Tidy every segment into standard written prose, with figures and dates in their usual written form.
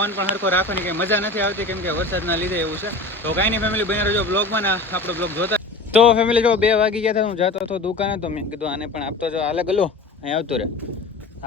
Phone પણ હરખો રાખવાની કંઈ મજા નથી આવતી કેમ કે વરસાદના લીધે એવું છે. તો કાંઈ નહીં ફેમિલી બન્યા રહેજો બ્લોગમાં ને આપણો બ્લોગ જોતા. તો ફેમિલી જો 2 વાગી ગયા હતા, હું જતો હતો દુકાને, તો મેં કીધું આને પણ આપતો જો હાલે ગલો અહીં આવતો રહે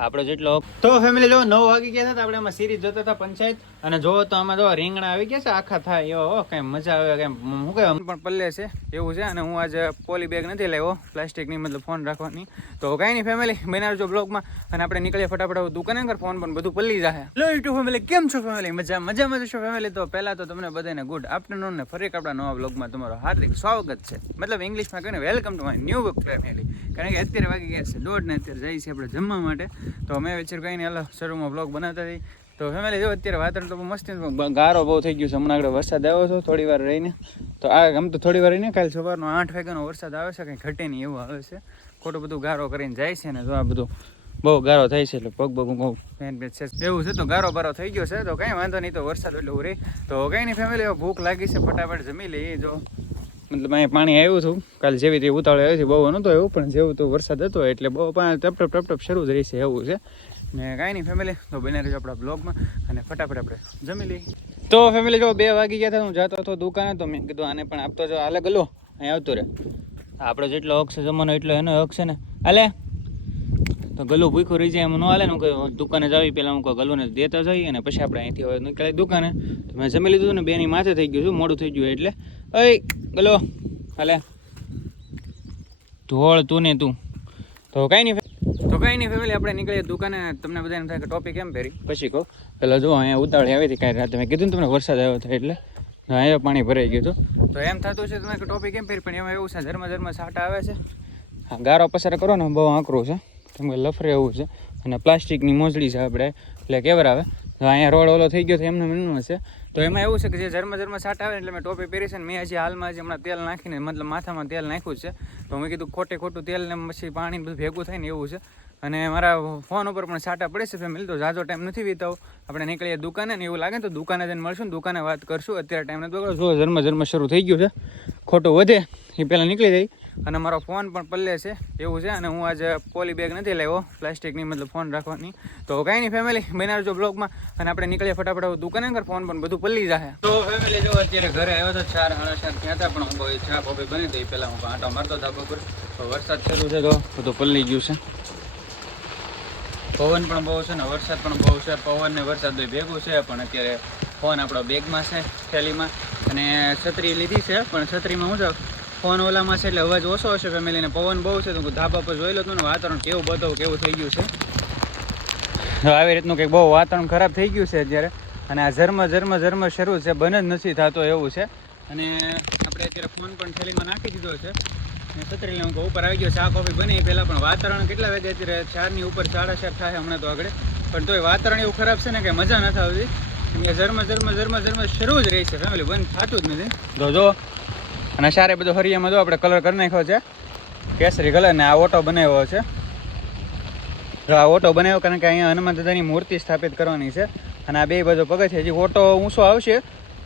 આપણો જેટલો. તો ફેમિલી જો 9 વાગી ગયા હતા, આપણે આમાં સિરીઝ જોતા હતા પંચાયત, અને જોવો તો આમાં જો રીંગણા આવી ગયા છે આખા થાય એવો, કઈ મજા આવે કઈ શું કહે પણ પલ્લે છે એવું છે. અને હું આજે પોલી બેગ નથી લાવ્યો પ્લાસ્ટિકની, મતલબ ફોન રાખવાની. તો કાંઈ નહીં ફેમિલી બનાવજો જો બ્લોગમાં, અને આપણે નીકળીએ ફટાફટ દુકાને કર, ફોન પણ બધું પલ્લી જાય. હેલો યુટ્યુબ ફેમિલી, કેમ છો ફેમિલી? મજામાં છો ફેમિલી? તો પહેલા તો તમને બધાને ગુડ આફ્ટરનૂન ને ફરી આપણા નવા બ્લોગમાં તમારો હાર્દિક સ્વાગત છે. મતલબ ઇંગ્લિશમાં કહીને welcome to my new blog family. કારણ કે અત્યારે વાગી ગયા છે 1:30 ને અત્યારે જઈએ છીએ આપણે જમવા માટે. તો મેં વિચાર કંઈ નહીં હાલો શરૂમાં બ્લોગ બનાવતા હતી. તો ફેમિલી જો અત્યારે વાતાવરણ તો મસ્ત, ગારો બહુ થઈ ગયું છે. હમણાં આગળ વરસાદ આવ્યો હતો થોડી વાર રહીને, તો આમ તો થોડી વાર રહીને કાલે સવારનો 8 વાગ્યાનો વરસાદ આવે છે, કંઈ ઘટે નહીં એવું આવે છે. ખોટું બધું ગારો કરીને જાય છે ને, જો આ બધું બહુ ગારો થાય છે, એટલે પગ પેન છે એવું છે. તો ગારો બારો થઈ ગયો છે, તો કંઈ વાંધો નહીં, તો વરસાદ એટલે રહી. તો કંઈ નહીં ફેમિલી, ભૂખ લાગી છે, ફટાફટ જમી લઈએ. જો મતલબ અહીંયા પાણી આવ્યું હતું કાલે, જેવી રીતે ઉતાવળ આવી હતી, બહુ નહોતો એવું, પણ જેવું તો વરસાદ હતો એટલે બહુ પાણી ટપ શરૂ જ રહી છે એવું છે. ને કાંઈ નહીં ફેમિલી, તો બને રહેજો આપણા બ્લોગમાં, અને ફટાફટ આપણે જમી લઈએ. તો ફેમિલી જો 2 વાગી ગયા હતા, હું જતો હતો દુકાને, તો મેં કીધું આને પણ આપતો જો હાલે ગલો અહીં આવતો રહે આપણો જેટલો હક છે જમવાનો એટલો એનો હક છે ને હાલે. તો ગલું ભૂખ્યું રહી જાય એમ ન હાલે ને, હું દુકાને જાવી પહેલાં હું ગલુને દેતા જઈએ, અને પછી આપણે અહીંથી હવે નીકળીએ દુકાને. તો મેં જમી લીધું ને બેની માથે થઈ ગયું છું, મોડું થઈ ગયું એટલે. અય ગલો હાલે ધોળ તું ને તું. તો કાંઈ નહીં ફેમિલી, આપણે નીકળીએ દુકાને. તમને બધાને થાય કે ટોપિક કેમ પહેરી પછી કહો. પેલા જો અહીંયા ઉતાવળી આવી હતી કાંઈ રાતે, મેં કીધું ને તમને વરસાદ આવ્યો હતો એટલે અહીંયા પાણી ભરાઈ ગયું હતું. તો એમ થતું છે તમે કે ટોપિક કેમ પહેરી, પણ એમાં એવું છે ઝરમર છાંટા આવે છે. હા, ગારો પસાર કરો ને બહુ આકરું છે, કેમ કે લફરે એવું છે, અને પ્લાસ્ટિકની મોજડી છે આપણે એટલે કેવર આવે. તો અહીંયા રોડ ઓલો થઈ ગયો તો એમનું હશે. તો એમાં એવું છે કે જે ઝરમર છાંટા આવે એટલે મેં ટોપી પહેરી છે, ને મેં હજી હાલમાં હમણાં તેલ નાખીને, મતલબ માથામાં તેલ નાખ્યું છે. તો મેં કીધું ખોટું તેલ ને પછી પાણી બધું ભેગું થાય ને એવું છે. અને મારા ફોન ઉપર પણ છાંટા પડે છે ફેમિલી. તો ઝાઝો ટાઈમ નથી વીતાવો, આપણે નીકળીએ દુકાને, ને એવું લાગે તો દુકાને જઈને મળશું ને દુકાને વાત કરશું. અત્યારે ટાઈમ નથી બગડો, જો ઝરમર શરૂ થઈ ગયું છે, ખોટું વધે એ પહેલાં નીકળી જાય. અને મારો ફોન પણ પલ્લે છે એવું છે. અને હું આજે પોલી બેગ નથી લાવ્યો પ્લાસ્ટિકની, મતલબ ફોન રાખવાની. તો કાંઈ નહીં ફેમિલી બનાવજો બ્લોગમાં, અને આપણે નીકળીએ ફટાફટ દુકાને કર, ફોન પણ બધું પલ્લી જાય. તો ફેમિલી જો અત્યારે ઘરે આવ્યો તો 4 સાડા 4 થયા હતા, પણ હું ચા પોપી બની હતી પહેલાં હું આંટો મારતો હતા બપોર. તો વરસાદ શરૂ છે તો બધું પલ્લી ગયું છે. પવન પણ બહુ છે ને વરસાદ પણ બહુ છે. પવન ને વરસાદ ભેગું છે, પણ અત્યારે ફોન આપણો બેગમાં છે થેલીમાં, અને છત્રી લીધી છે, પણ છત્રીમાં હું છે ફોન ઓલામાં છે એટલે અવાજ ઓછો હશે ફેમિલીને. પવન બહુ છે તો ધાબા પર જોઈ લો હતું ને વાતાવરણ કેવું બતાવું કેવું થઈ ગયું છે. આવી રીતનું કંઈક બહુ વાતાવરણ ખરાબ થઈ ગયું છે અત્યારે, અને આ ઝરમર શરૂ છે, બંધ જ નથી થતો એવું છે. અને આપણે અત્યારે ફોન પણ થેલીમાં નાખી દીધો છે, અને છત્રી હું ઉપર આવી ગયો. ચા કોફી બની પહેલાં, પણ વાતાવરણ કેટલા વાગે અત્યારે 4ની ઉપર 4:30 થાય હમણાં તો આગળ, પણ તોય વાતાવરણ એવું ખરાબ છે ને કે મજા નથી આવતી. એટલે ઝરમર શરૂ જ રહી છે ફેમિલી, બંધ થતું જ નથી. જો અને સારે બધો હરિયામાં જો આપણે કલર કરી નાખ્યો છે કેસરી કલર, ને આ ઓટો બનાવ્યો છે. આ ઓટો બનાવ્યો કારણ કે અહીંયા હનુમાન દાદાની મૂર્તિ સ્થાપિત કરવાની છે, અને આ 2 બાજુ પગથિયા. હજી ઓટો ઊંચો આવશે,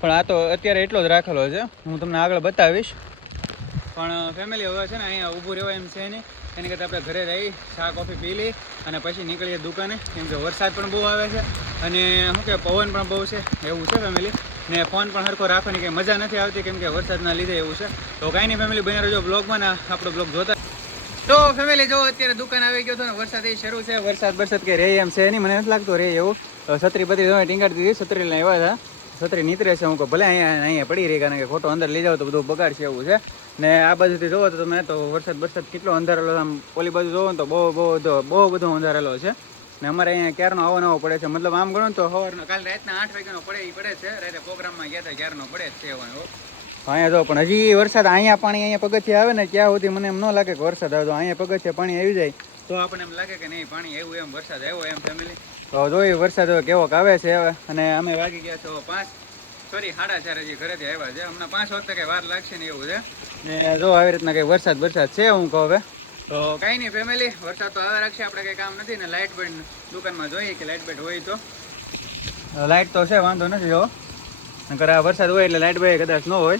પણ આ તો અત્યારે એટલો જ રાખેલો છે, હું તમને આગળ બતાવીશ. પણ ફેમિલી હવે છે ને અહીંયા ઊભું રહેવાય એમ છે નહીં, એની કરતાં આપણે ઘરે રહી ચા કોફી પી લઈ અને પછી નીકળીએ દુકાને. કેમ કે વરસાદ પણ બહુ આવે છે, અને શું કે પવન પણ બહુ છે એવું છે ફેમિલી. ને ફોન પણ હરખો રાખવાની કંઈ મજા નથી આવતી કેમ કે વરસાદના લીધે એવું છે. તો કાંઈ નહીં ફેમિલી બન્યા રહેજો બ્લોગમાં, ને આપણો બ્લોગ જોતા. તો ફેમિલી જો અત્યારે દુકાન આવી ગયો હતો ને વરસાદ એ શરૂ છે. વરસાદ કે રહે એમ છે નહીં, મને નથી લાગતો રહે એવું. છત્રી બધી તમે ટીંગાડી દીધી, છત્રી લઈને આવ્યા હતા, છત્રી નીતરે છે. હું કહું ભલે અહીંયા પડી રહી, કારણ કે ખોટો અંદર લઈ જાવ તો બધું બગાડશે એવું છે. ને આ બાજુથી જોવો તો તમે તો વરસાદ કેટલો અંધારેલો, આમ ઓલી બાજુ જોવો ને તો બહુ બધો અંધારેલો છે. ને અમારે અહીંયા ક્યારનો આવો પડે છે, મતલબ આમ ગણો તો સવારનો કાલે રાતના 8 વાગ્યાનો પડે છે. રાતે પ્રોગ્રામમાં ગયા હતા ક્યારનો પડે જ છે અહીંયા જો. પણ હજી વરસાદ અહીંયા પાણી અહીંયા પગથિયા આવે ને ત્યાં સુધી મને એમ ન લાગે કે વરસાદ આવે. તો અહીંયા પગથિયા પાણી આવી જાય તો આપણને એમ લાગે કે નહીં પાણી આવ્યું, એમ વરસાદ આવ્યો એમ ફેમિલી. તો જોઈએ વરસાદ કેવોક આવે છે હવે. અને અમે વાગી ગયા છો 4:30 હજી ઘરેથી આવ્યા છે. હમણાં 5 વાગતા કંઈ વાર લાગશે ને એવું છે. ને જો આવી રીતના કંઈ વરસાદ છે હું કહું હવે. તો કાંઈ નહીં ફેમિલી, વરસાદ તો આવે રાખશે, આપણે કંઈ કામ નથી. ને લાઇટ બેટ દુકાનમાં જોઈએ કે લાઇટ બેટ હોય તો. લાઇટ તો છે, વાંધો નથી. જો નકર આ વરસાદ હોય એટલે લાઇટ બેટ કદાચ ન હોય.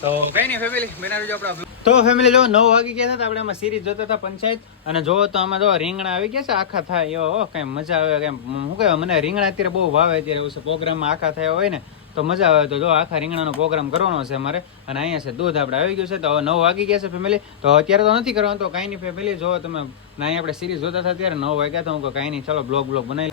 તો કંઈ નહીં ફેમિલી બનાવી જો આપણા તો ફેમિલી જો 9 વાગી ગયા હતા આપણે આમાં સિરીઝ જોતા હતા પંચાયત અને જોવો તો આમાં જો રીંગણા આવી ગયા છે આખા થાય એવો કઈ મજા આવે કઈ શું કહેવાય મને રીંગણા અત્યારે બહુ ભાવે અત્યારે એવું છે પ્રોગ્રામમાં આખા થયા હોય ને તો મજા આવે તો જો આખા રીંગણાનો પ્રોગ્રામ કરવાનો છે અમારે અને અહીંયા છે દૂધ આપણે આવી ગયું છે તો હવે 9 વાગી ગયા છે ફેમિલી તો અત્યારે તો નથી કરવાનું તો કાંઈ નહીં ફેમિલી જો તમે અહીં આપણે સિરીઝ જોતા હતા ત્યારે 9 વાગ્યા તો હું કાંઈ નહીં ચાલો બ્લોગ બનાવી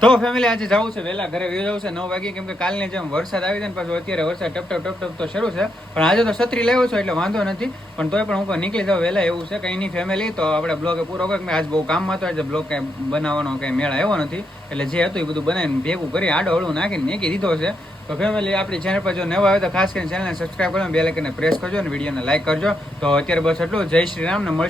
તો ફેમિલી આજે જવું છે વહેલા ઘરે વહી જવું છે 9 વાગે કેમ કે કાલની જેમ વરસાદ આવી જાય ને પાછું અત્યારે વરસાદ ટપ તો શરૂ છે પણ આજે તો છત્રી લેવો છો એટલે વાંધો નથી પણ તોય પણ હું નીકળી જાઉં વહેલા એવું છે કંઈ નહીં ફેમિલી તો આપણે બ્લોગ પૂરો કરી આજ બહુ કામમાં તો આજે બ્લોગ કંઈ બનાવવાનો કંઈ મેળ આવ્યો નથી એટલે જે હતું એ બધું બનાવીને ભેગું કરી આડો હળવું નાખીને મેકી દીધો છે તો ફેમિલી આપણી ચેનલ પર જો નવા આવે તો ખાસ કરીને ચેનલને સબસ્ક્રાઈબ કરો બેલ આઇકનને પ્રેસ કરજો અને વિડીયોને લાઈક કરજો તો અત્યારે બસ એટલું જય શ્રી રામ ને મળશે